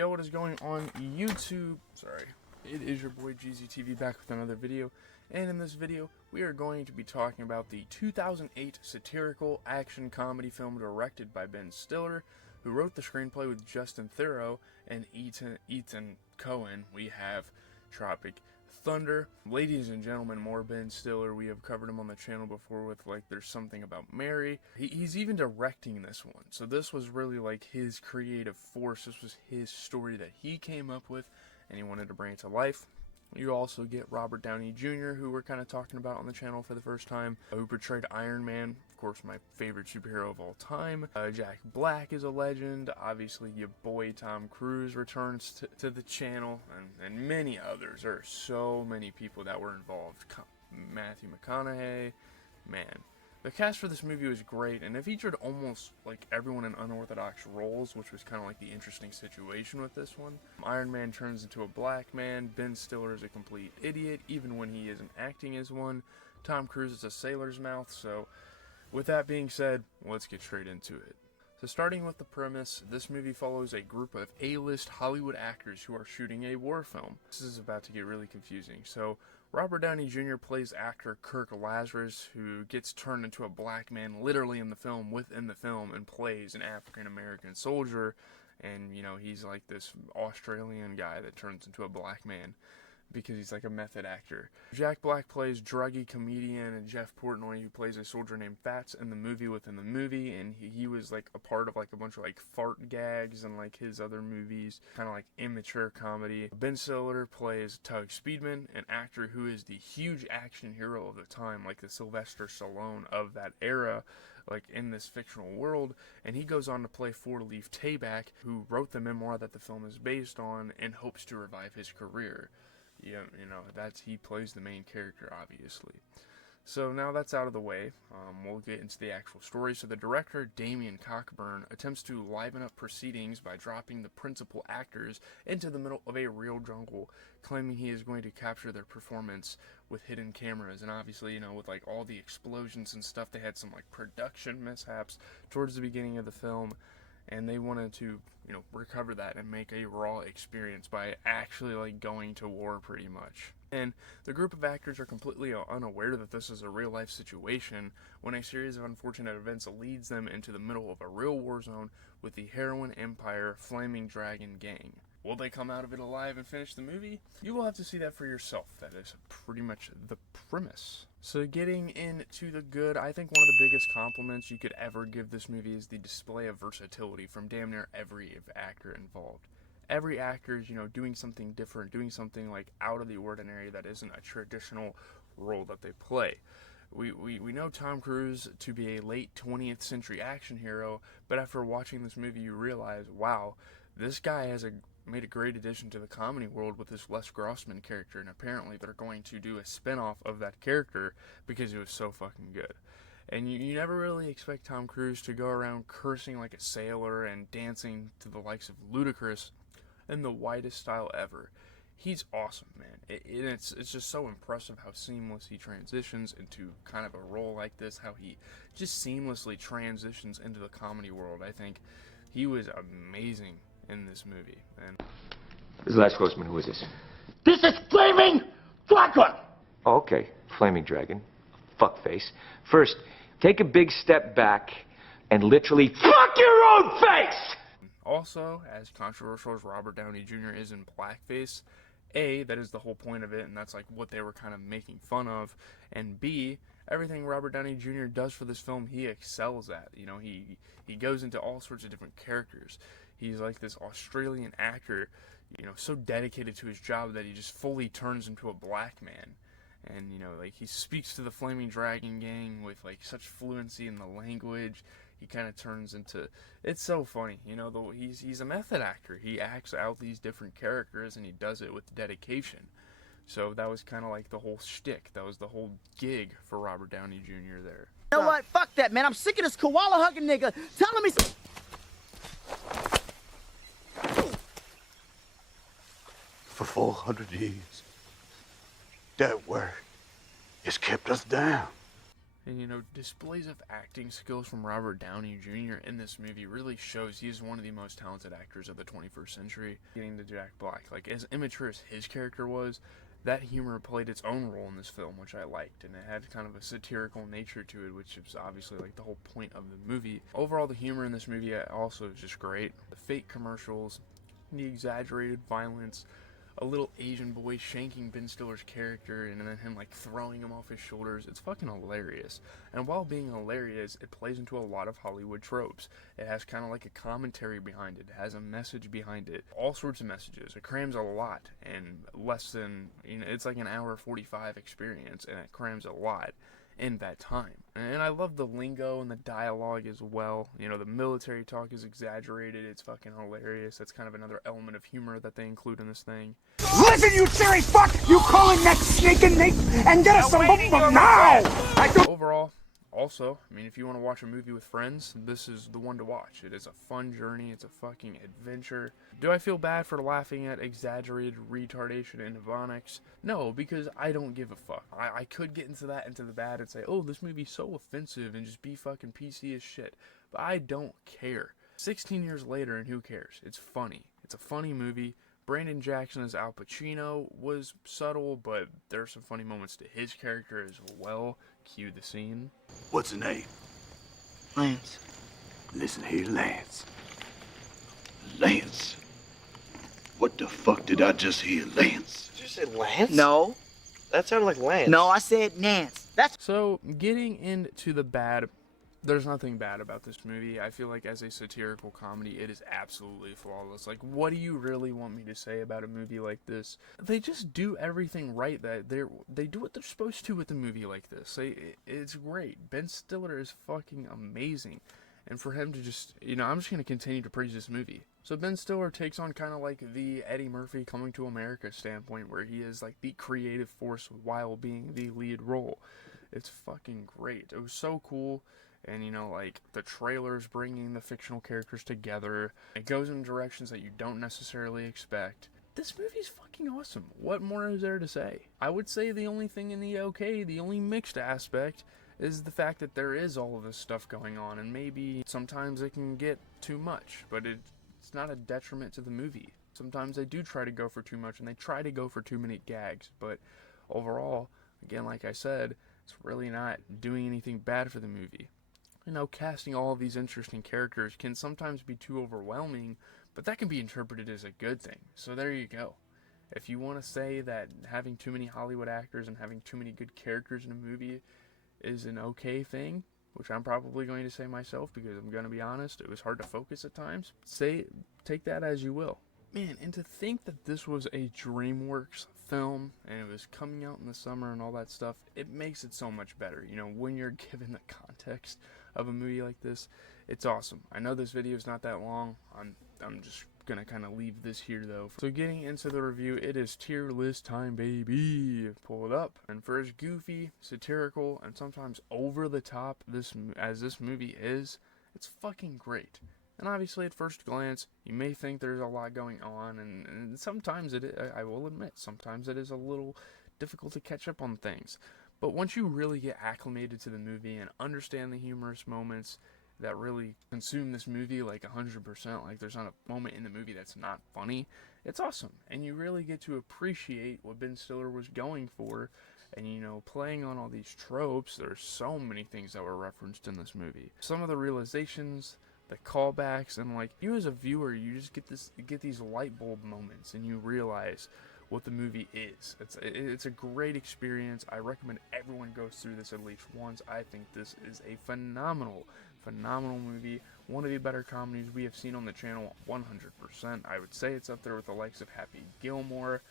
Yo, what is going on YouTube? Sorry. It is your boy GZTV back with another video, and in this video we are going to be talking about the 2008 satirical action comedy film directed by Ben Stiller, who wrote the screenplay with Justin Theroux and Ethan Cohen. We have Tropic Thunder. Ladies and gentlemen, more Ben Stiller. We have covered him on the channel before with like There's Something About Mary. He's even directing this one, so this was really like his creative force. This was his story that he came up with and he wanted to bring it to life. You also get Robert Downey Jr., who we're kind of talking about on the channel for the first time, who portrayed Iron Man, of course my favorite superhero of all time. Jack Black is a legend. Obviously your boy Tom Cruise returns to the channel, and many others. There are so many people that were involved. Matthew McConaughey, man. The cast for this movie was great, and it featured almost like everyone in unorthodox roles, which was kind of like the interesting situation with this one. Iron Man turns into a black man. Ben Stiller is a complete idiot, even when he isn't acting as one. Tom Cruise is a sailor's mouth. So with that being said, let's get straight into it. So starting with the premise, this movie follows a group of A-list Hollywood actors who are shooting a war film. This is about to get really confusing. So Robert Downey Jr. plays actor Kirk Lazarus, who gets turned into a black man literally in the film, within the film, and plays an African-American soldier. And, you know, he's like this Australian guy that turns into a black man because he's like a method actor. Jack Black plays druggy comedian, and Jeff Portnoy, who plays a soldier named Fats in the movie within the movie, and he was like a part of like a bunch of like fart gags and like his other movies, kind of like immature comedy. Ben Stiller plays Tug Speedman, an actor who is the huge action hero of the time, like the Sylvester Stallone of that era, like in this fictional world, and he goes on to play Four Leaf Tayback, who wrote the memoir that the film is based on and hopes to revive his career. Yeah, you know, he plays the main character, obviously. So now that's out of the way, we'll get into the actual story. So the director, Damien Cockburn, attempts to liven up proceedings by dropping the principal actors into the middle of a real jungle, claiming he is going to capture their performance with hidden cameras. And obviously, you know, with like all the explosions and stuff, they had some like production mishaps towards the beginning of the film, and they wanted to, you know, recover that and make a raw experience by actually like going to war pretty much. And the group of actors are completely unaware that this is a real life situation when a series of unfortunate events leads them into the middle of a real war zone with the Heroin Empire Flaming Dragon Gang. Will they come out of it alive and finish the movie? You will have to see that for yourself. That is pretty much the premise. So getting into the good, I think one of the biggest compliments you could ever give this movie is the display of versatility from damn near every actor involved. Every actor is, you know, doing something different, doing something like out of the ordinary that isn't a traditional role that they play. We know Tom Cruise to be a late 20th century action hero, but after watching this movie you realize, wow, this guy has made a great addition to the comedy world with this Les Grossman character, and apparently they're going to do a spin-off of that character because it was so fucking good. And you never really expect Tom Cruise to go around cursing like a sailor and dancing to the likes of Ludacris in the widest style ever. He's awesome, man. It's just so impressive how seamless he transitions into kind of a role like this, how he just seamlessly transitions into the comedy world. I think he was amazing in this movie. And this is Les Grossman. Who is this? This is Flaming Dragon! Oh, okay. Flaming Dragon. Fuckface. First, take a big step back and literally fuck your own face! Also, as controversial as Robert Downey Jr. is in blackface, A, that is the whole point of it, and that's like what they were kind of making fun of, and B, everything Robert Downey Jr. does for this film, he excels at. You know, he goes into all sorts of different characters. He's like this Australian actor, you know, so dedicated to his job that he just fully turns into a black man. And, you know, like, he speaks to the Flaming Dragon Gang with, like, such fluency in the language. He kind of turns into, it's so funny, you know, though he's a method actor. He acts out these different characters, and he does it with dedication. So that was kind of like the whole shtick. That was the whole gig for Robert Downey Jr. there. You know what? Fuck that, man. I'm sick of this koala hugging nigga telling me some... For 400 years, that word has kept us down. And, you know, displays of acting skills from Robert Downey Jr. in this movie really shows he is one of the most talented actors of the 21st century. Getting to Jack Black, like, as immature as his character was, that humor played its own role in this film, which I liked, and it had kind of a satirical nature to it, which is obviously like the whole point of the movie. Overall, the humor in this movie also is just great. The fake commercials, the exaggerated violence, a little Asian boy shanking Ben Stiller's character, and then him like throwing him off his shoulders. It's fucking hilarious. And while being hilarious, it plays into a lot of Hollywood tropes. It has kind of like a commentary behind it. It has a message behind it. All sorts of messages. It crams a lot in less than, you know, it's like an hour 45 experience, and it crams a lot in that time. And I love the lingo and the dialogue as well. You know, the military talk is exaggerated. It's fucking hilarious. That's kind of another element of humor that they include in this thing. Listen, you cherry fuck! You call in that snake and Nate and get us some bum now! Overall, also, I mean, if you want to watch a movie with friends, this is the one to watch. It is a fun journey. It's a fucking adventure. Do I feel bad for laughing at exaggerated retardation and Ebonics? No, because I don't give a fuck. I could get into the bad and say, oh, this movie's so offensive and just be fucking PC as shit. But I don't care. 16 years later, and who cares? It's funny. It's a funny movie. Brandon Jackson as Al Pacino was subtle, but there's some funny moments to his character as well. Cue the scene. What's the name? Lance. Listen here, Lance. Lance? What the fuck did I just hear, Lance? Did you say Lance? No. That sounded like Lance. No, I said Nance. That's So, getting into the bad, there's nothing bad about this movie. I feel like as a satirical comedy, it is absolutely flawless. Like, what do you really want me to say about a movie like this? They just do everything right. They do what they're supposed to with a movie like this. It's great. Ben Stiller is fucking amazing. And for him to just, you know, I'm just going to continue to praise this movie. So Ben Stiller takes on kind of like the Eddie Murphy Coming to America standpoint, where he is like the creative force while being the lead role. It's fucking great. It was so cool. And, you know, like, the trailers bringing the fictional characters together. It goes in directions that you don't necessarily expect. This movie's fucking awesome. What more is there to say? I would say the only thing in the the only mixed aspect, is the fact that there is all of this stuff going on. And maybe sometimes it can get too much. But it's not a detriment to the movie. Sometimes they do try to go for too much, and they try to go for too many gags. But overall, again, like I said, it's really not doing anything bad for the movie. You know, casting all of these interesting characters can sometimes be too overwhelming, but that can be interpreted as a good thing. So there you go. If you want to say that having too many Hollywood actors and having too many good characters in a movie is an okay thing, which I'm probably going to say myself because I'm going to be honest, it was hard to focus at times, take that as you will. Man, and to think that this was a DreamWorks film and it was coming out in the summer and all that stuff, it makes it so much better. You know, when you're given the context of a movie like this, it's awesome. I know this video is not that long. I'm just gonna kind of leave this here though. So getting into the review, it is tier list time, baby. Pull it up. And for as goofy, satirical, and sometimes over the top this movie is, it's fucking great. And obviously, at first glance, you may think there's a lot going on, and sometimes I will admit, sometimes it is a little difficult to catch up on things. But once you really get acclimated to the movie and understand the humorous moments that really consume this movie like 100%, like there's not a moment in the movie that's not funny, it's awesome. And you really get to appreciate what Ben Stiller was going for. And, you know, playing on all these tropes, there's so many things that were referenced in this movie. Some of the realizations, the callbacks, and like you as a viewer, you just get these light bulb moments, and you realize what the movie is. It's a great experience. I recommend everyone goes through this at least once. I think this is a phenomenal movie. One of the better comedies we have seen on the channel, 100%. I would say it's up there with the likes of Happy Gilmore,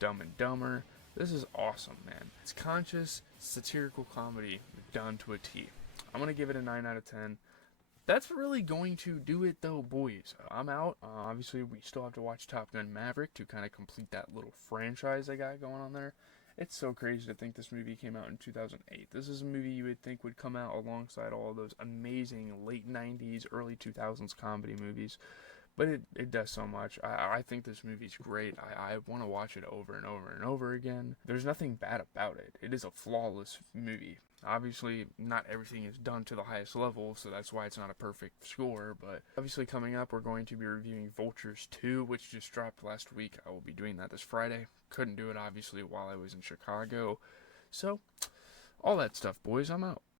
Dumb and Dumber. This is awesome, man. It's conscious, satirical comedy done to a T. I'm gonna give it a 9 out of 10. That's really going to do it though, boys. I'm out. Obviously, we still have to watch Top Gun Maverick to kind of complete that little franchise I got going on there. It's so crazy to think this movie came out in 2008. This is a movie you would think would come out alongside all of those amazing late 90s, early 2000s comedy movies. But it does so much. I think this movie's great. I want to watch it over and over and over again. There's nothing bad about it. It is a flawless movie. Obviously, not everything is done to the highest level, so that's why it's not a perfect score, but obviously coming up, we're going to be reviewing Vultures 2, which just dropped last week. I will be doing that this Friday. Couldn't do it, obviously, while I was in Chicago. So, all that stuff, boys, I'm out.